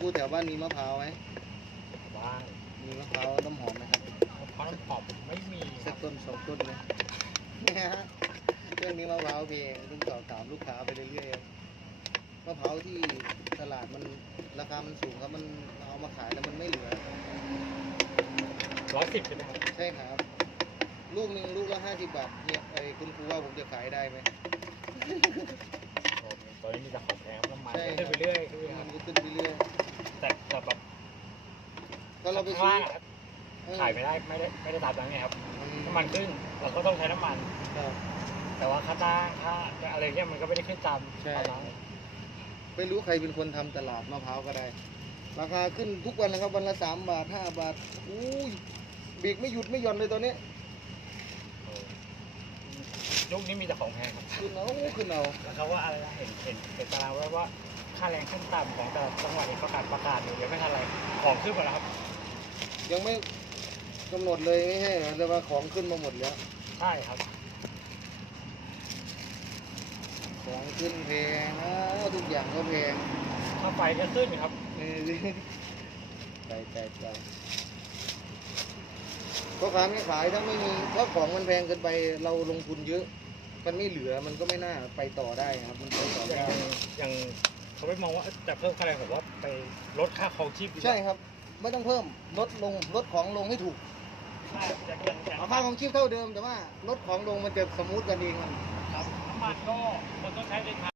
พูดแถวบ้านมีมะพร้าวไหมว่างมีมะพร้าวน้ำหอมไหมครับเพราะน้ำหอมไม่มีคสัรักบต้นสองต้นเลยเนี่ยฮะเรื่องนี้มะพร้าวเพลงต้องสอบถามลูกค้าไปเรื่อยๆมะพร้าวที่ตลาดมันราคามันสูงครับมันเอามาขายแล้วมันไม่เหลือร้อยสิบใช่ไหมครับใช่ครับ ลูกหนึ่งลูกละห้าสิบบาทเนี่ยไอ้คุณครูว่าผมจะขายได้ไหมโอ้ตอนนี้มีแต่ของแพงน้ำมันใช่ครับ ขึ้นไปเรื่อยขึ้นไปคมัรับนก็ขึ้นไปเรื่อยแต่แต่แบบก็เราไปข้างซื้อล่างอะเออขายไม่ได้ไม่ได้ไม่ได้ตามนั้นไงครับอืน้ำมันขึ้นเราก็ต้องใช้น้ำมัน ครับ แต่ว่าค่าจ้างค่าอะไรเงี้ยมันก็ไม่ได้ขึ้นตามใช่ ตามนั้นไม่รู้ใครเป็นคนทำตลาดมะพร้าวก็ได้ ราคาขึ้นทุกวันนะครับวันละสามบาทห้าบาทอุ้ยเบรกไม่หยุดไม่หย่อนเลยตอนนี้เออ ยุคนี้มีแต่ของแพงครับขึ้นเอาขึ้นเอาแล้วเขาว่าอะไรนะเห็นเห็นเห็นตารางไว้ว่าค่าแรงขั้นต่ำของแต่ละจังหวัดเองประกาศประกาศอยู่ยังไม่ทันอะไรของขึ้นหมดแล้วครับ ยังไม่กำหนดเลยไม่ใช่เหรอแต่ว่าของขึ้นมาหมดแล้ว ใช่ครับ ของขึ้นแพงนะทุกอย่างก็แพงค่าไฟก็ขึ้นครับนี่ใจใจใจ ก็ค้าไม่ขายถ้าไม่มีถ้าของมันแพงเกินไปเราลงทุนเยอะ มันไม่เหลือมันก็ไม่น่าไปต่อได้ครับ มันไปต่ออไม่ย่างได้อย่างเขาไม่มองว่าจะเพิ่มค่าแรงผมว่าไปลดค่าครองชีพดีกว่าใช่ครับ ไม่ต้องเพิ่มลดลงลดของลงให้ถูกใช่อย่างอย่างอย่างเอาค่าของชีพเท่าเดิมแต่ว่าลดของลงมันจะสมูทกันเองมันครับ น้ำมันก็คนต้องใช้ในทาง